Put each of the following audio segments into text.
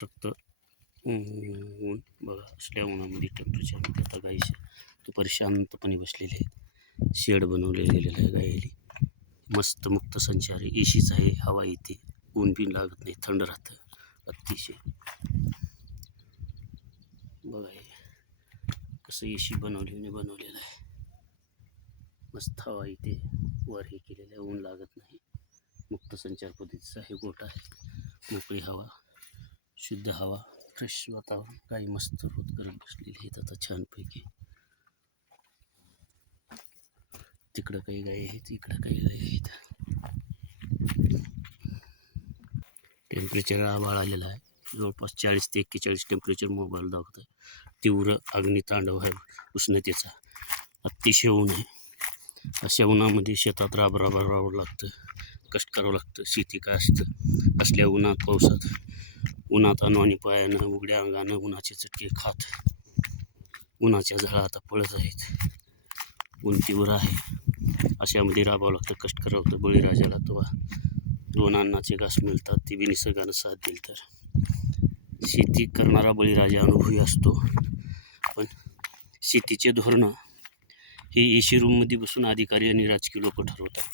फक्त ऊन बघा. असल्या उन्हामध्ये टेम्परेचरमध्ये आता गाई दुपारी शांतपणे बसलेले आहेत. शेड बनवले गेलेलं आहे गाईली. मस्त मुक्त संचार आहे. एशीच आहे, हवा येते, ऊन बिन लागत नाही, थंड राहतं अतिशय. बघा हे कसं एशी बनवलेलं आहे. मस्त हवा येते, वर हे केलेलं आहे, ऊन लागत नाही. मुक्त संचार पद्धतीचा हे गोठा आहे. मोकळी हवा, शुद्ध हवा, फ्रेश वातावरण. गाई मस्त रोध करत बसलेली आहेत आता छानपैकी. तिकडं काही गाई आहेत, इकडं काही गाई आहेत. टेम्परेचर आभाळ आलेलं आहे. जवळपास 40 ते 41 टेम्परेचर मोबाईल दाखवतं. तीव्र अग्नितांडव आहे उष्णतेचा. अतिशय ऊन आहे. अशा उन्हामध्ये शेतात राबावं लागतं, कष्ट करावं लागतं. शेती काय असतं असल्या उन्हात पावसात, उन्हात अनवाणी पायानं, उघड्या अंगानं उन्हाचे चटके खात उन्हाच्या झळा आता पळत आहेत. ऊन तीव्र आहे. अशामध्ये राबावं लागतं, कष्ट करावं लागतं. बळीराजाला तो 2 अन्नाचे घास मिळतात, ते बी निसर्गानं साथ दिली तर. शेती करणारा बळीराजा अनुभवी असतो, पण शेतीचे धोरणं हे एसी रूममध्ये बसून अधिकारी आणि राजकीय लोक ठरवतात.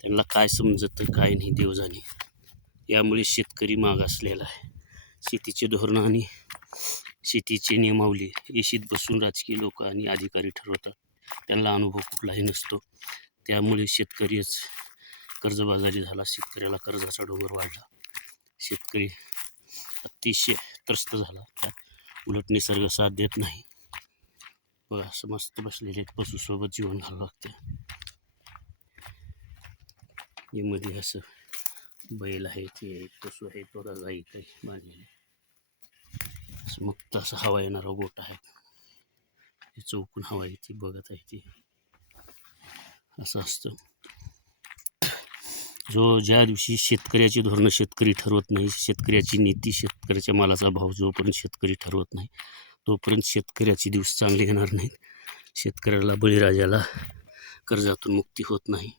त्यांना काय समजतं काय नाही देव जाणे. यामुळे शेतकरी मागासलेला आहे. शेतीचे धोरणं आणि शेतीची नियमावली एशीत बसून राजकीय लोक आणि अधिकारी ठरवतात. त्यांना अनुभव कुठलाही नसतो. त्यामुळे शेतकरीच कर्जबाजारी झाला. शेतकऱ्याला कर्जाचा डोंगर वाढला. शेतकरी अतिशय त्रस्त झाला. उलट निसर्ग साथ देत नाही. बघा असं मस्त बसलेले आहेत. पशुसोबत जीवन घालावं लागतं. यामध्ये असं बैल आहे, ते पशु आहेत बघा, गाई काही बांधलेले. असं मुक्त असं हवा येणारा गोठा आहे. चौकून हवा येते, बघत आहे ती. असं असतं. ज्या दिवशी शेतकऱ्याची धोरणं शेतकरी ठरवत नाही, शेतकऱ्याची नीती, शेतकऱ्याच्या मालाचा भाव जोपर्यंत शेतकरी ठरवत नाही, तोपर्यंत शेतकऱ्याचे दिवस चांगले येणार नाहीत. शेतकऱ्याला, बळीराजाला कर्जातून मुक्ती होत नाही.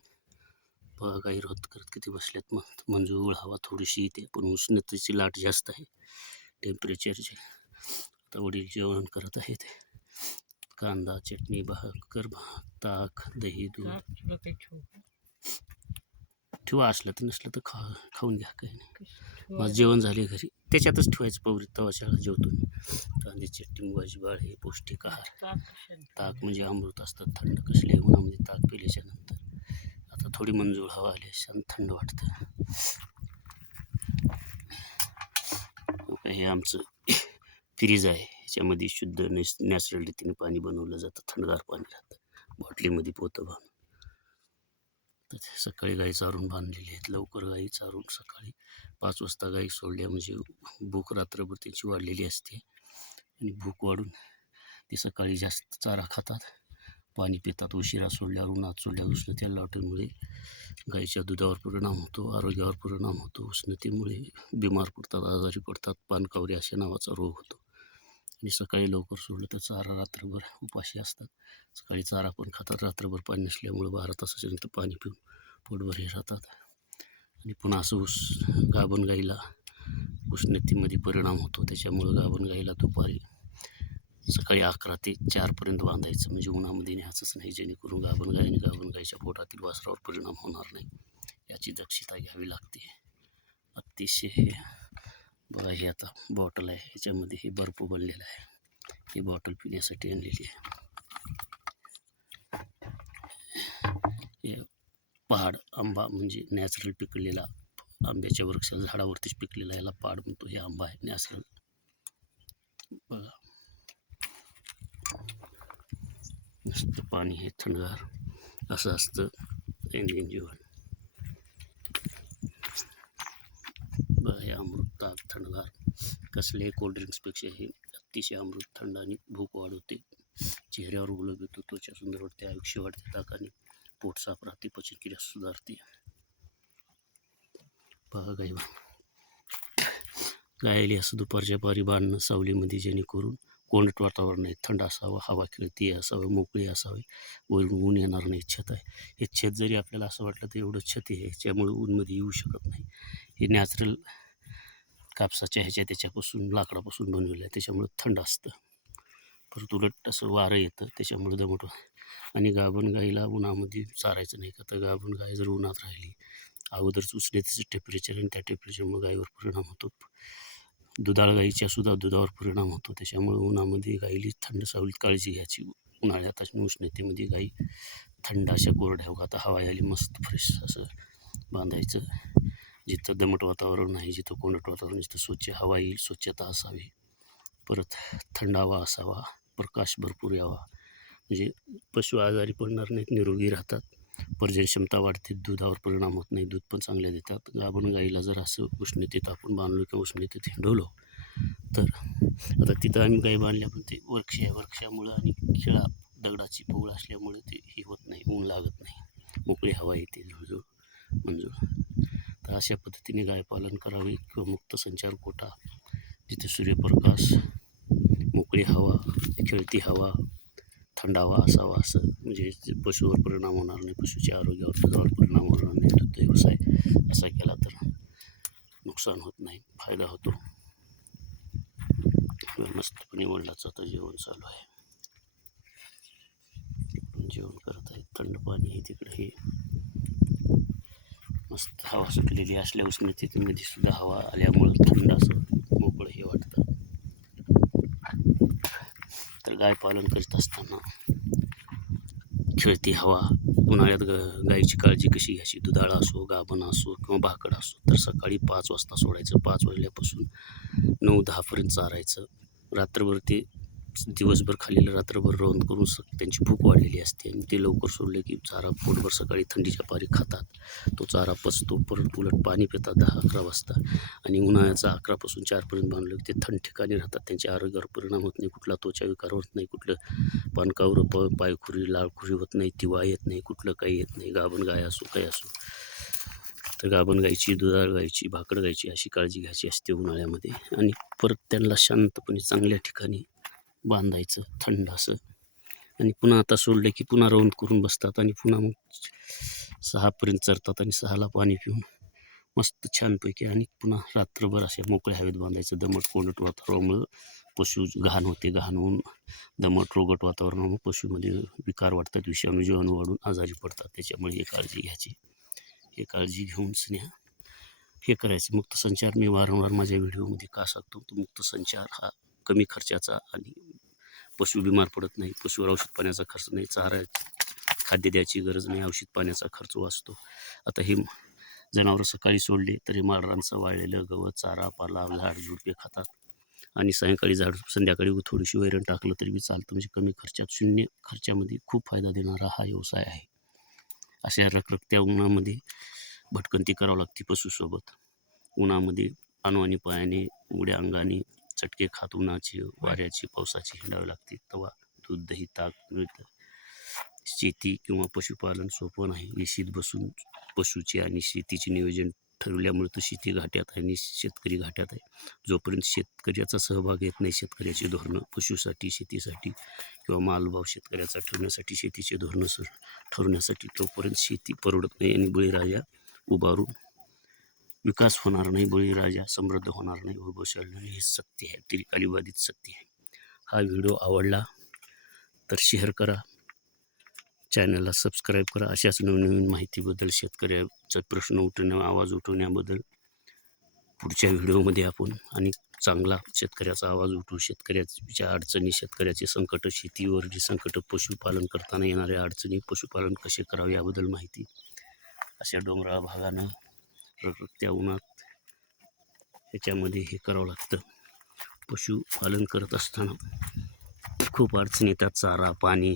बघा गाई रोध करत किती बसल्यात. मग मंजूळ हवा थोडीशी येते, पण उष्णतेची लाट जास्त आहे टेम्परेचरचे. आता वडील जेवण करत आहेत. कांदा, चटणी, भाकर, ताक, दही, दूध ठेवा. असलं तर नसलं तर खाऊन घ्या, काही नाही. माझं जेवण झाले घरी, त्याच्यातच ठेवायचं पवरीत. तवाशाला जेवतो मी. कांदे, चटणी, मुगाची डाळ हे पौष्टिक आहार. ताक म्हणजे अमृत असतं. थंड कसल्या उन्हामध्ये ताक पिल्याच्या नंतर आता थोडी मंजूळ हवा आली, शांत थंड वाटतं. हे आमचं फ्रीज आहे. ह्याच्यामध्ये शुद्ध नॅचरल रीतीने पाणी बनवलं जातं. थंडगार पाणी राहतं. बॉटलीमध्ये पोतं बांधून. तर सकाळी गाई चारून बांधलेली आहेत. लवकर गाई चारून सकाळी 5 वाजता गाई सोडल्या म्हणजे भूक रात्रभर त्यांची वाढलेली असते. आणि भूक वाढून ते सकाळी जास्त चारा खातात, पाणी पितात. उशिरा सोडल्यावर, उन्हात सोडल्यावर उष्णतेच्या लाटेमुळे गाईच्या दुधावर परिणाम होतो, आरोग्यावर परिणाम होतो. उष्णतेमुळे बिमार पडतात, आजारी पडतात. पानकावरी अशा नावाचा रोग होतो. आणि सकाळी लवकर सोडलं तर चारा रात्रभर उपाशी असतात. सकाळी चारा पण खातात. रात्रभर पाणी नसल्यामुळे 12 तासाच्या नंतर पाणी पिऊन पोटभर हे राहतात. आणि पुन्हा असं गाभण गाईला उष्णतेमध्ये परिणाम होतो. त्याच्यामुळं गाभण गाईला दुपारी सकाळी 11 ते 4 बांधायचं, म्हणजे उन्हामध्ये न्यायचंच नाही, जेणेकरून गाभण गाईच्या पोटातील वासरावर परिणाम होणार नाही. याची दक्षता घ्यावी लागते. अतिशय. बघा हे आता बॉटल आहे, ह्याच्यामध्ये हे बर्फ बनलेला आहे. ही बॉटल पिण्यासाठी आणलेली आहे. हे पहाड आंबा म्हणजे नॅचरल पिकलेला, आंब्याच्या वृक्षाच्या झाडावरतीच पिकलेला, याला पहाड म्हणतो. हे आंबा आहे नॅचरल. बघा मस्त पाणी हे थंडगार. असं असतं इंडियन जीवन. बघा हे अमृत ताक थंडगार. कसले कोल्ड्रिंक्सपेक्षा हे अतिशय अमृत, थंड आणि भूक वाढवते. चेहऱ्यावर गुलाब येतो, त्वचा सुंदर वाटते, आयुष्य वाढते. ताकाने पोट साफ राहते, पचनक्रिया सुधारते. बघा गायली असं दुपारच्या पारी बांधणं सावलीमध्ये, जेणेकरून कोंडट वातावरण आहे, थंड असावं, हवा खेळती असावं, मोकळी असावी, वरून ऊन येणार नाही. छत आहे. हे छत जरी आपल्याला असं वाटलं तर एवढं छत आहे, ह्याच्यामुळे ऊनमध्ये येऊ शकत नाही. हे नॅचरल कापसाच्या ह्याच्या त्याच्यापासून लाकडापासून बनवलेलं आहे, त्याच्यामुळं थंड असतं. परत उलट असं वारं येतं त्याच्यामुळे दमट आणि गाभण गाईला उन्हामध्ये चारायचं नाही का, तर गाभण गाय जर उन्हात राहिली अगोदरच उष्णतेचं टेम्परेचर आणि त्या टेम्परेचरमुळे गायीवर परिणाम होतो. दुधाळ गाईच्या सुद्धा दुधावर परिणाम होतो. त्याच्यामुळे उन्हामध्ये गाईली थंड सावलीत काळजी घ्यायची. उन्हाळ्यात आणि उष्णतेमध्ये गाई थंड अशा कोरड्या आता हवा आली मस्त फ्रेश असं बांधायचं. जिथं दमट वातावरण नाही, जिथं कोंडट वातावरण, जिथं स्वच्छ हवा येईल, स्वच्छता असावी, परत थंडावा असावा, प्रकाश भरपूर यावा, म्हणजे पशु आजारी पडणार नाहीत, निरोगी राहतात, पर्जन्य क्षमता वाढते, दुधावर परिणाम होत नाही, दूध पण चांगले देतात. गाभण गाईला जर असं उष्णतेत आपण बांधलो किंवा उष्णतेत हिंडवलो तर आता तिथं आम्ही गाई बांधल्या, पण ते वृक्ष आहे, वृक्षामुळं आणि खिळा दगडाची पोळ असल्यामुळे ते हे होत नाही, ऊन लागत नाही, मोकळी हवा येते झुळझुळ मंजूळ. तर अशा पद्धतीने गायपालन करावे किंवा मुक्त संचार कोटा जिथे सूर्यप्रकाश, मोकळी हवा, खेळती हवा, थंडावा असावा, असं म्हणजे पशुवर परिणाम होणार नाही, पशुच्या आरोग्यावर दुधावर परिणाम होणार नाही. दुग्ध व्यवसाय असा केला तर नुकसान होत नाही, फायदा होतो. मस्तपणे वडिलाचं आता जेवण चालू आहे, जेवण करत आहे, थंड पाणी आहे तिकडे, हे मस्त हवा सुटलेली असल्या उष्णतेमध्ये सुद्धा हवा आल्यामुळं थंड असं मोकळं हे वाटतं. तर गाय पालन करीत असताना खेळती हवा, उन्हाळ्यात गायीची काळजी कशी घ्यायची, दुधाळा असो, गाभण असो किंवा भाकड असो, तर सकाळी 5 वाजता सोडायचं, 5 वाजल्यापासून 9-10 पर्यंत चारायचं. रात्रभर ते दिवसभर खाल्लेलं रात्रभर रवंद करून त्यांची भूक वाढलेली असते आणि ते लवकर सोडले की चारा पोटभर सकाळी थंडीच्या पारी खातात, तो चारा पचतो. परत उलट पाणी पितात 10-11 वाजता आणि उन्हाळ्याचा 11 पासून 4 पर्यंत बांधलं की ते थंड ठिकाणी राहतात, त्यांच्या आरोग्यावर परिणाम होत नाही, कुठला त्वचा विकार होत नाही, कुठलं पानकावर पायखुरी लाळखुरी होत नाही, तिवा येत नाही, कुठलं काही येत नाही. गाभण गाय असो काही असो, तर गाभण गायची, दुधाळ गायची, भाकड गायची अशी काळजी घ्यायची असते उन्हाळ्यामध्ये. आणि परत त्यांना शांतपणे चांगल्या ठिकाणी बांधायचं थंड असं, आणि पुन्हा आता सोडले की पुन्हा रवंद करून बसतात आणि पुन्हा मग 6 पर्यंत चरतात आणि 6ला पाणी पिऊन मस्त छानपैकी आणि पुन्हा रात्रभर अशा मोकळ्या हवेत बांधायचं. दमट कोंडट वातावरणामुळं पशु घाण होते, घाण होऊन दमट रोगट वातावरणामुळे पशुमध्ये विकार वाढतात, विषाणू जीवाणू वाढून आजारी पडतात. त्याच्यामुळे हे काळजी घ्यायची, हे काळजी घेऊन स्नेह हे करायचं. मुक्त संचार मी वारंवार माझ्या व्हिडिओमध्ये का सांगतो, तो मुक्त संचार हा कमी खर्चाचा आणि पशु बिमार पडत नाही, पशुवर औषध पाण्याचा खर्च नाही, चारा खाद्य द्यायची गरज नाही, औषध पाण्याचा खर्च वाचतो. आता हे जनावरं सकाळी सोडले तरी माळरांचं वाळलेलं गवत, चारा पाला, झाड झुडपे खातात आणि सायंकाळी संध्याकाळी थोडीशी वैरण टाकलं तरी बी चालतं. म्हणजे कमी खर्चात, शून्य खर्चामध्ये खूप फायदा देणारा हा व्यवसाय आहे. अशा रखरखत्या उन्हामध्ये भटकंती करावं लागते पशुसोबत, उन्हामध्ये अनवाणी पायाने उघड्या अंगाने चटके खात उन्हाची, वाऱ्याची, पावसाची हिंडावे लागते, तेव्हा दूध दही ताक मिळतं. शेती किंवा पशुपालन सोपं नाही, निश्चित बसून पशुचे आणि शेतीचे नियोजन ठरवल्यामुळे तर शेती घाट्यात आहे आणि शेतकरी घाट्यात आहे. जोपर्यंत शेतकऱ्याचा सहभाग येत नाही, शेतकऱ्याची धोरणं पशुसाठी, शेतीसाठी किंवा मालभाव शेतकऱ्याचा ठरवण्यासाठी, शेतीचे धोरणं ठरवण्यासाठी, तोपर्यंत शेती परवडत नाही आणि बळीराजा उभारून विकास होणार नाही, बळीराजा समृद्ध होणार नाही, वैभवशाली. हे सत्य आहे, त्रिकालीबाधित सत्य आहे. हा व्हिडिओ आवडला तर शेअर करा, चॅनलला सबस्क्राईब करा. अशाच नवनवीन माहितीबद्दल, शेतकऱ्याचा प्रश्न आवाज उठवण्याबद्दल पुढच्या व्हिडिओमध्ये आपण आणि चांगला शेतकऱ्याचा आवाज उठवू, शेतकऱ्याच्या अडचणी, शेतकऱ्याचे संकट, शेतीवरची संकट, पशुपालन करताना येणाऱ्या अडचणी, पशुपालन कसे करावे याबद्दल माहिती. अशा डोंगराळ भागानं त्या उन्हात ह्याच्यामध्ये हे करावं लागतं. पशुपालन करत असताना खूप अडचणी येतात, चारा पाणी,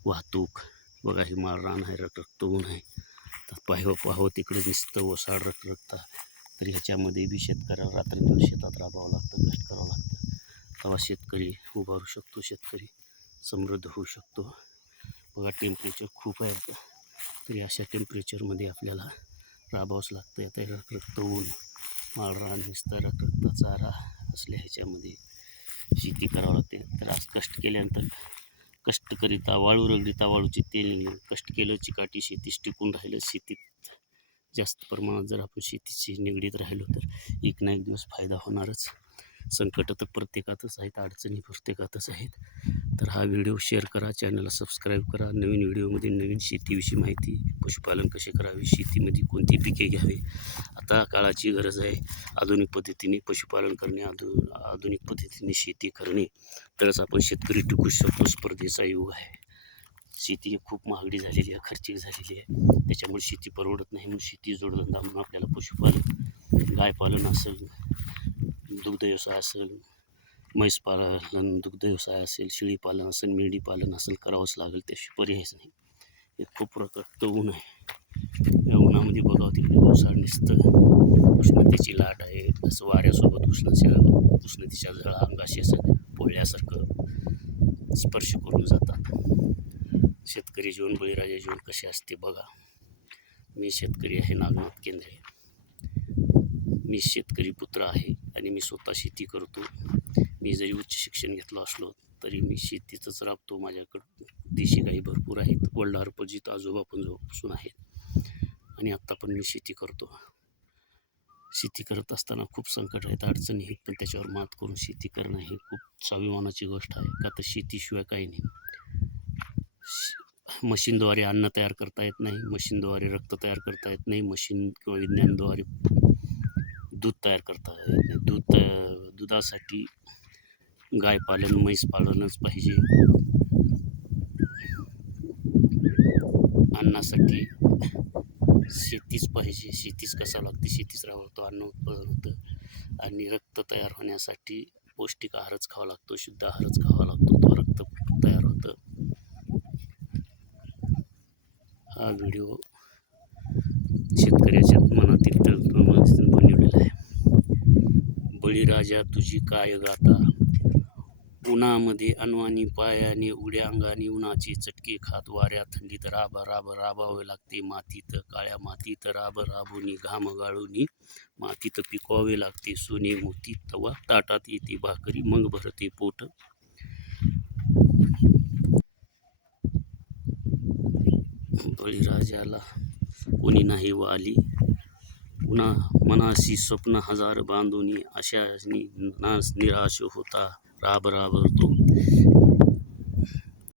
वाहतूक. बघा हे माळरान आहे, रखरखतं ऊन आहे, तर पाहावं तिकडे नुसतं ओसाड रखरखता, तर ह्याच्यामध्ये बी शेतकऱ्याला रात्रंदिवस शेतात राबावं लागतं, कष्ट करावं लागतं, तेव्हा शेतकरी उभारू शकतो, शेतकरी समृद्ध होऊ शकतो. बघा टेम्परेचर खूप आहे, तरी अशा टेम्परेचरमध्ये आपल्याला राबावंच लागतं. आता रखरखतं ऊन, माळरान, नुसतं रखरखता चारा असल्या ह्याच्यामध्ये शेती करावं लागते. तर आज कष्ट केल्यानंतर कष्ट करीता वाळू रगडीता वाळूचे तेल, कष्ट केलं चिकाटी शेतीस टिकून राहिलं, शेतीत जास्त प्रमाणात जर आपण शेतीशी निगडीत राहिलो तर एक ना एक दिवस फायदा होणारच. संकट तर प्रत्येकातच आहेत, अडचणी प्रत्येकातच आहेत. तर हा व्हिडिओ शेअर करा, चॅनलला सबस्क्राईब करा. नवीन व्हिडिओमध्ये नवीन शेतीविषयी माहिती, पशुपालन कसे करावे, शेतीमध्ये कोणती पिके घ्यावे, आता काळाची गरज आहे आधुनिक पद्धतीने पशुपालन करणे, आधुनिक पद्धतीने शेती करणे, तरच आपण शेतकरी टिकू शकतो. स्पर्धेचा युग आहे. शेती खूप महागडी झालेली आहे, खर्चिक झालेली आहे. त्याच्यामुळे शेती परवडत नाही. म्हणून शेती जोडधंदा म्हणून आपल्याला पशुपालन, गायपालन असेल, दुग्ध व्यवसाय असेल, म्हैसपालन, दुग्ध व्यवसाय असेल, शेळीपालन असेल, मेंढीपालन असेल, करावंच लागेल. त्याशिवाय पर्यायच नाही. हे खूप प्रकारचं ऊन आहे. या उन्हामध्ये बघावं तिकडे ओसाड नुसतं उष्णतेची लाट आहे. असं वाऱ्यासोबत उष्णतेच्या झळा अंगाशी असं पोळल्यासारखं स्पर्श करून जातात. शेतकरी जीवन, बळीराजा जीवन कसे असते बघा. मी शेतकरी आहे, नागनाथ केंद्रे. मी शेतकरी पुत्र आहे आणि मी स्वतः शेती करतो. मी जरी उच्च शिक्षण घेतलं असलो तरी मी शेतीतच राबतो. माझ्याकडं देशी गाई भरपूर आहेत, वडिलांपार्जित, आजोबा पण जोपासून आहेत, आणि आत्ता पण मी शेती करतो. शेती करत असताना खूप संकट आहेत, अडचणी आहेत, पण त्याच्यावर मात करून शेती करणं ही खूप स्वाभिमानाची गोष्ट आहे. का तर शेतीशिवाय काही नाही. मशीनद्वारे अन्न तयार करता येत नाही, मशीनद्वारे रक्त तयार करता येत नाही, मशीन किंवा विज्ञानद्वारे दूध तयार करता येत नाही. दुधासाठी गाय पालन, म्हैस पालनच पाहिजे. अन्नासाठी शेतीच पाहिजे. शेतीच कसा लागते, शेतीच राबवतो, अन्न उत्पादन होतं. आणि रक्त तयार होण्यासाठी पौष्टिक आहारच खावा लागतो, शुद्ध आहारच खावा लागतो, तो रक्त तयार होतं. हा व्हिडिओ शेतकऱ्याच्या मनातील तळमळीतून बनवलेला आहे. बळीराजा तुझी काय गाता, उन्हामध्ये अनवाणी पायाने, उड्या अंगाने, उन्हाचे चटके खात, वाऱ्या थंडीत राबावे लागते. मातीत, काळ्या मातीत राबूनी, घाम गाळूनी मातीत पिकवावे लागते. सोने मोती तवा ताटात येते भाकरी, मग भरते पोट. बळीराजाला कोणी नाही वाली, मनाशी स्वप्न हजार बांधूनी, आशानी निराश होता राबतो.